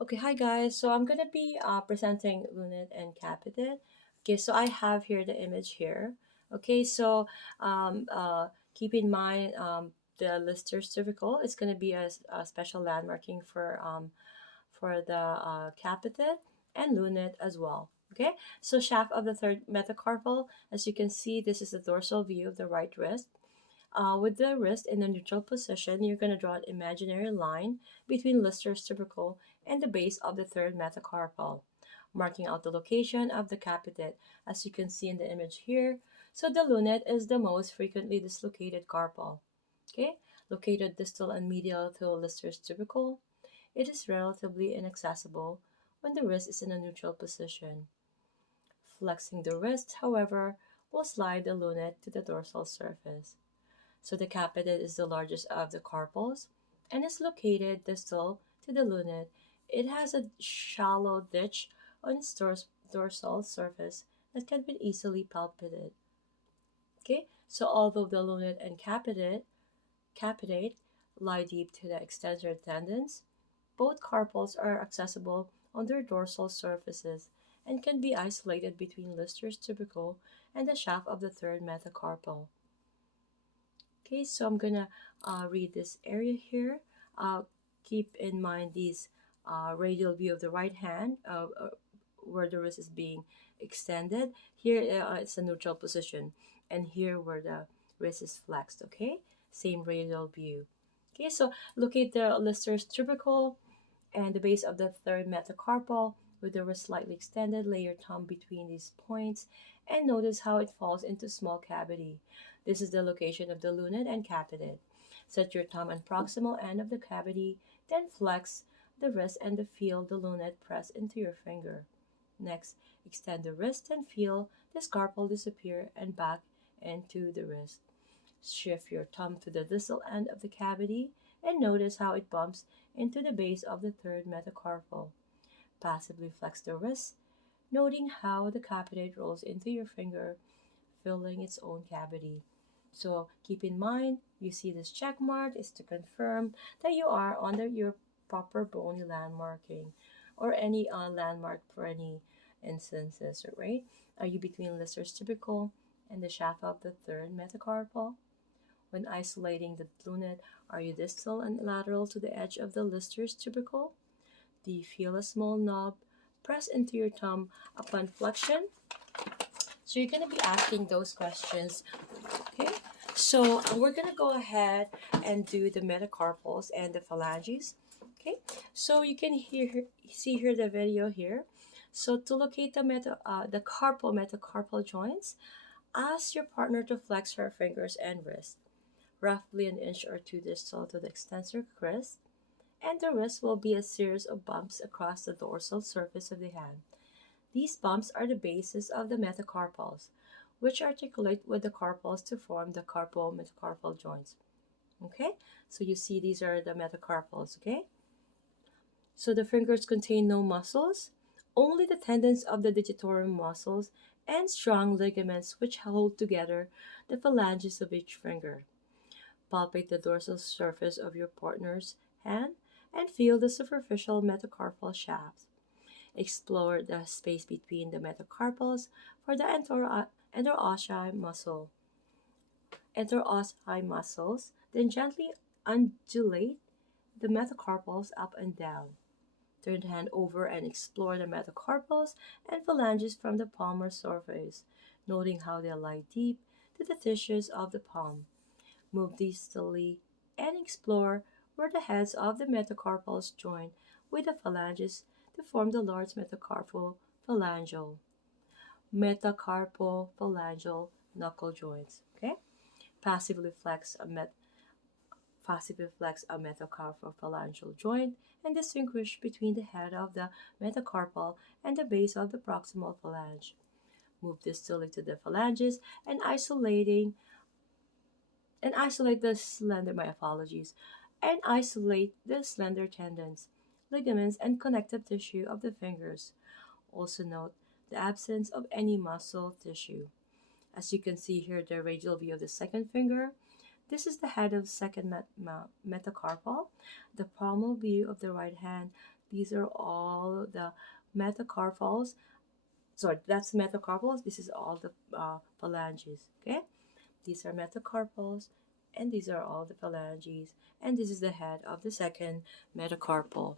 Okay, hi guys. So I'm gonna be presenting lunate and capitate. Okay, so I have here the image here. Okay, so um, uh, keep in mind the Lister's cervical is gonna be a special landmarking for the capitate and lunate as well. Okay, so shaft of the third metacarpal. As you can see, this is the dorsal view of the right wrist. With the wrist in a neutral position, you're going to draw an imaginary line between Lister's tubercle and the base of the third metacarpal, marking out the location of the capitate, as you can see in the image here. So the lunate is the most frequently dislocated carpal. Okay, located distal and medial to Lister's tubercle, it is relatively inaccessible when the wrist is in a neutral position. Flexing the wrist, however, will slide the lunate to the dorsal surface. So the capitate is the largest of the carpals and is located distal to the lunate. It has a shallow ditch on its dorsal surface that can be easily palpated. Okay, so although the lunate and capitate lie deep to the extensor tendons, both carpals are accessible on their dorsal surfaces and can be isolated between Lister's tubercle and the shaft of the third metacarpal. Okay, so I'm gonna read this area here. Uh, Keep in mind these radial view of the right hand where the wrist is being extended. Here it's a neutral position, and here where the wrist is flexed. Okay, same radial view. Okay, so locate the Lister's tubercle and the base of the third metacarpal with the wrist slightly extended. Lay your thumb between these points and notice how it falls into small cavity. This is the location of the lunate and capitate. Set your thumb on proximal end of the cavity, then flex the wrist and feel the lunate press into your finger. Next, extend the wrist and feel the carpal disappear and back into the wrist. Shift your thumb to the distal end of the cavity and notice how it bumps into the base of the third metacarpal. Passively flex the wrist, noting how the capitate rolls into your finger, filling its own cavity. So keep in mind, you see this check mark is to confirm that you are under your proper bony landmarking or any landmark for any instances, right? Are you between Lister's tubercle and the shaft of the third metacarpal? When isolating the lunate, are you distal and lateral to the edge of the Lister's tubercle? Do you feel a small knob press into your thumb upon flexion? So you're going to be asking those questions. Okay, so we're going to go ahead and do the metacarpals and the phalanges. Okay, so you can see here the video here. So to locate the carpal metacarpal joints, ask your partner to flex her fingers and wrist, roughly an inch or two distal to the extensor crest, and the wrist will be a series of bumps across the dorsal surface of the hand. These bumps are the basis of the metacarpals, which articulate with the carpals to form the carpo-metacarpal joints. Okay, so you see these are the metacarpals. Okay, so the fingers contain no muscles, only the tendons of the digitorum muscles and strong ligaments which hold together the phalanges of each finger. Palpate the dorsal surface of your partner's hand and feel the superficial metacarpal shafts. Explore the space between the metacarpals for the enterossei muscles, then gently undulate the metacarpals up and down. Turn the hand over and explore the metacarpals and phalanges from the palmar surface, noting how they lie deep to the tissues of the palm. Move distally and explore where the heads of the metacarpals join with the phalanges to form the large metacarpophalangeal knuckle joints. Okay, passively flex a metacarpophalangeal joint and distinguish between the head of the metacarpal and the base of the proximal phalange. Move distally to the phalanges and isolate the slender my apologies and isolate the slender tendons, ligaments, and connective tissue of the fingers. Also note the absence of any muscle tissue. As you can see here, the radial view of the second finger, This is the head of second metacarpal. The palmar view of the right hand. These are all the metacarpals. Sorry, that's metacarpals. This is all the phalanges. Okay, these are metacarpals, and these are all the phalanges. And this is the head of the second metacarpal.